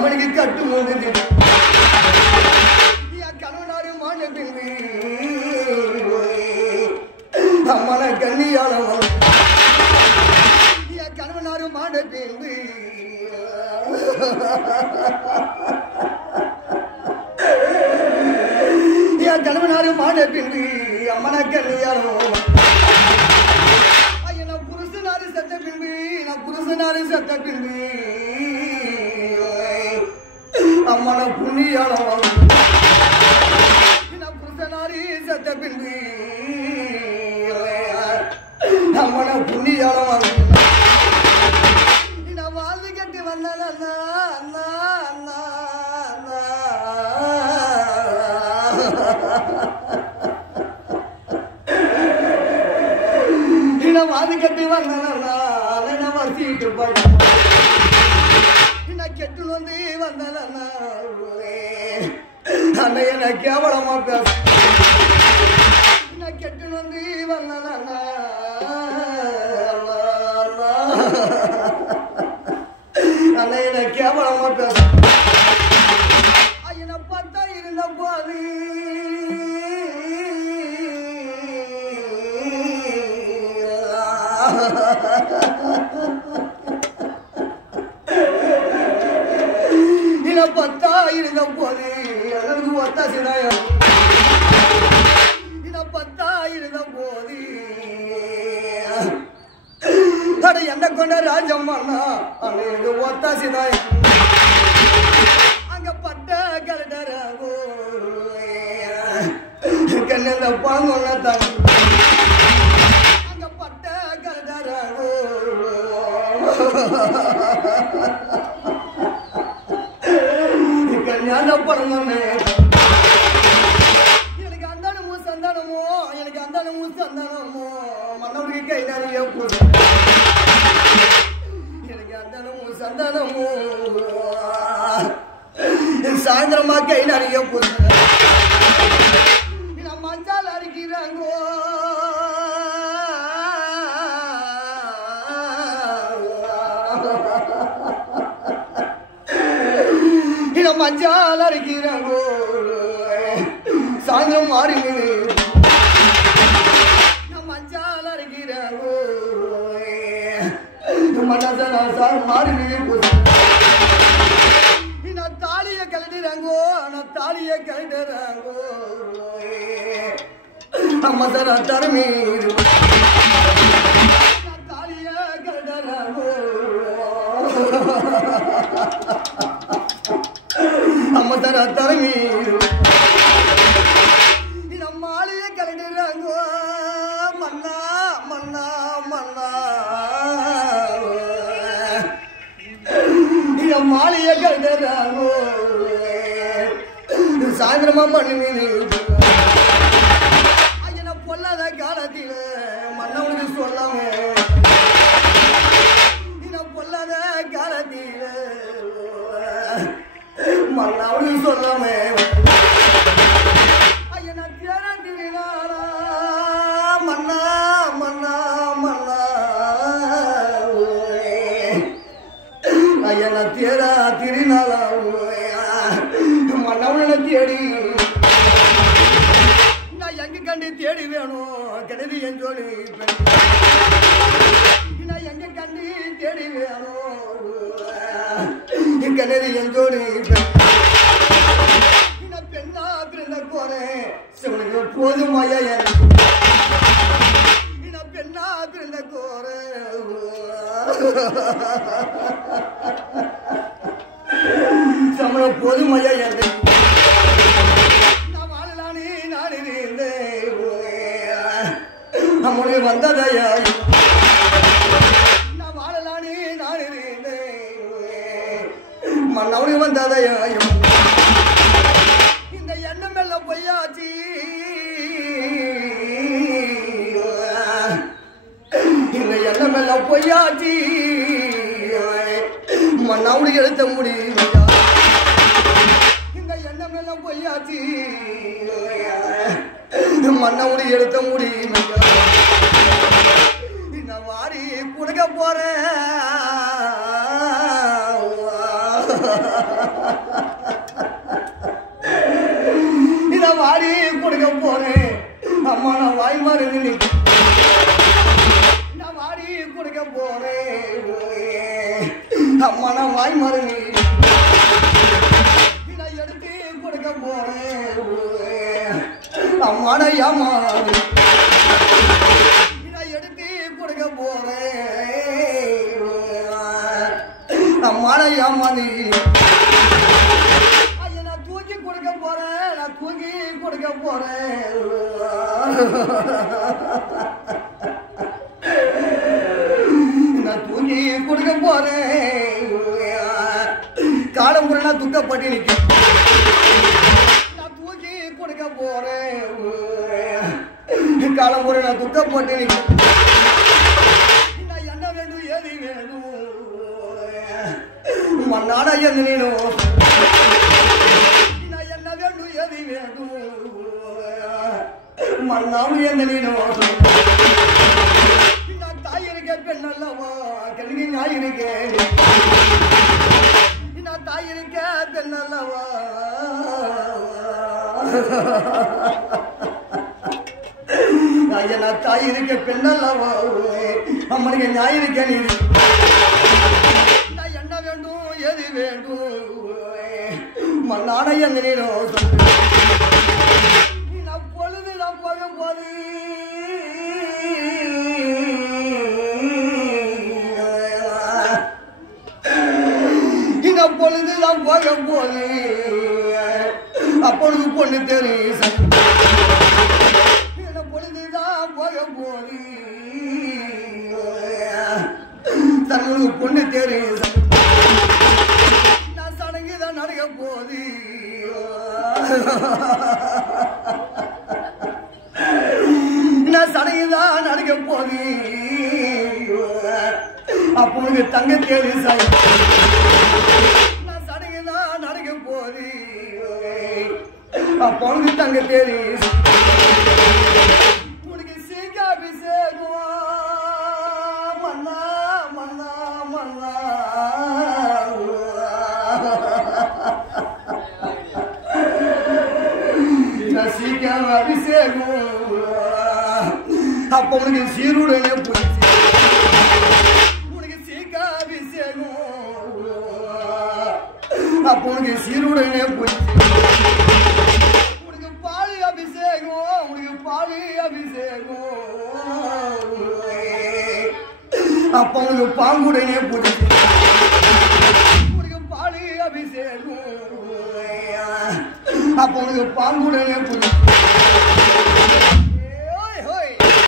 அம்மனுக்கு கட்டு மூடுது கணவனாரு மாண்ட பின்பு அம்மன கண்ணியால கணவனாரு மாண்ட பின்பு கணவனாரு மாண்ட பின்பு அம்மன கண்ணியால புருஷனாரு சத்த பின்பு நான் புருஷனாரு சத்த பின்பு அம்மன புண்ணியால புருஷனாரி சத்த பின்பு அம்மன புண்ணியால நான் வாழ்ந்து கட்டி வந்தேன் அண்ணா அண்ணா அண்ணா நான் வாழ்ந்து கட்டி வந்தேன் அண்ணா நான் வசிட்டு போயிட்டேன் நான் கெட்டு வந்து வந்தேன் அண்ணா அண்ணன் கேவலமா பேச நான் கெட்டு வந்து வந்தேன் அண்ணன் கேவலமா பேச ஐயனை பார்த்தா இருந்த போது பத்தா இருந்த போது எனக்கு ஒத்தாசிதாயம் பத்தா இருந்த போது என்ன கொண்ட ராஜம்மா அன்னைக்கு ஒத்தாசிதாயம் அங்க பட்ட கலடராகோ கண்ணந்த பாங்கொன்ன தாங்க அங்க பட்ட கலடராகோ ஞான படமே எனக்கு அந்தானமோ சந்தானமோ எனக்கு அந்தானமோ சந்தானமோ மன்னவனுக்கு கை நிறைய போடு எனக்கு அந்தானமோ சந்தானமோ சாயந்தரமா கை நிறைய போடு மஞ்சால் அரைக்கிறாங்கோ மஞ்சால் அரைக்கிறாங்கோ சாயந்தரம் மாறி மஞ்சால் அரைக்கிறாங்கோ மனசார் மாறி நான் தாலிய கழட்டுறாங்கோ நான் தாலிய கழட்டுறாங்கோ அம்மா சார் தரமே தாலிய கழட்டுறாங்கோ அம்மா தர தரமி மாலைய கலடுறாங்கோ மன்னா மன்னா மன்னா மாலைய கலடுறாங்கோ சாயந்தரமா பண்ணி மீன் ஐயன பொல்லாத காலத்தில் மன்னவனுக்கு சொல்லாம பொல்லாத காலத்தில் மன்னவனுக்கு சொல்லாம ஐயன தேரா மன்னா மன்னா மன்னா ஐயன தேரா திருநாள மன்னவனை தேடி நான் எங்க கண்டு தேடி வேணும் கெடுதி என் சொல்லி நான் எங்க கண்டு தேடி வேணும் கெடுதி என் சொல்லி பெண்ணா பிறந்த போறேன் சிவனுக்கு போதுமாயா பெண்ணா பிறந்த கோரேன் சமண போதுமையா நான் வாழலானே நான் இருந்தேன் நம்முடைய வந்ததையா நான் வாழலானே நான் இருந்தேன் மன்னவுடைய வந்ததையாயும் இந்த எண்ணம் எல்லாம் பொய்யாச்சு இந்த எண்ணம் எல்லாம் பொய்யாச்சு மன்னவுடைய எழுத்த முடியும் இந்த எண்ணம் எல்லாம் பொய்யாச்சு மன்னவுடைய எழுத்த முடியும் இந்த வாரி கொடுக்க போறேன் இத வாரி கொடுக்க போறேன் அம்மா நான் வாய் மாறுது நான் வாரி கொடுக்க போறேன் அம்மா நான் வாய் மாறுது நான் எடுத்து கொடுக்க போறேன் அம்மாட ஏமாறு நான் எடுத்து கொடுக்க போறேன் அம்மாட ஏமாறு நான் தூக்கி கொடுக்க போறேன் நான் தூக்கி கொடுக்க போறேன் நான் தூக்கி கொடுக்க போறேன் காலமுறை நான் துக்கப்பட்டு நிற்க நான் தூக்கி கொடுக்க போறேன் காலமுறை நான் துக்கப்பட்டு நிற்க நான் என்ன வேண்டும் ஏது வேணும் மண்ணாட என்ன வேணும் நான் என்ன வேண்டும் ஏது வேணும் மண்ணாடு என்ன வேணும் நான் தாய் இருக்க பெண் அல்லவா கல்வி ஞாய் இருக்கேன் நான் தாய் இருக்க பெண் அல்லவா நான் தாய் இருக்க பெண் அல்லவா அம்மனுக்கு ஞாய் இருக்க நீ நான் என்ன வேண்டும் எது வேண்டும் மண்ணாட என்ன நீரும் நான் பொழுது நான் போகும் போது பொழுது நான் போகும் போது அப்பொழுது பொண்ணு தெரியும் பொழுதுதான் போகும் போது தங்களுக்கு பொண்ணு தெரியும் நான் சடங்குதான் நடக்க போது நான் சடங்குதான் நடக்க போது அப்பொழுது தங்க தேடி சாய் நான் சடங்குதான் நடக்க போது அப்பொழுது தங்க தேடி உனக்கு சீக்காபிஷேகம் மன்னா மன்னா மன்னா நான் சீக்காம அபிஷேகம் அப்ப உனக்கு சீருடனே போயிடுச்சு அப்போ உனக்கு சீருடனே போயிடுச்சு உனக்கு பாலி அபிஷேகம் உனக்கு பாலி அபிஷேகம் அப்போ உனக்கு பாங்குடனே போயிடுச்சு உனக்கு பாலி அபிஷேகம் அப்போ உனக்கு பாங்குடனே போயிடுச்சு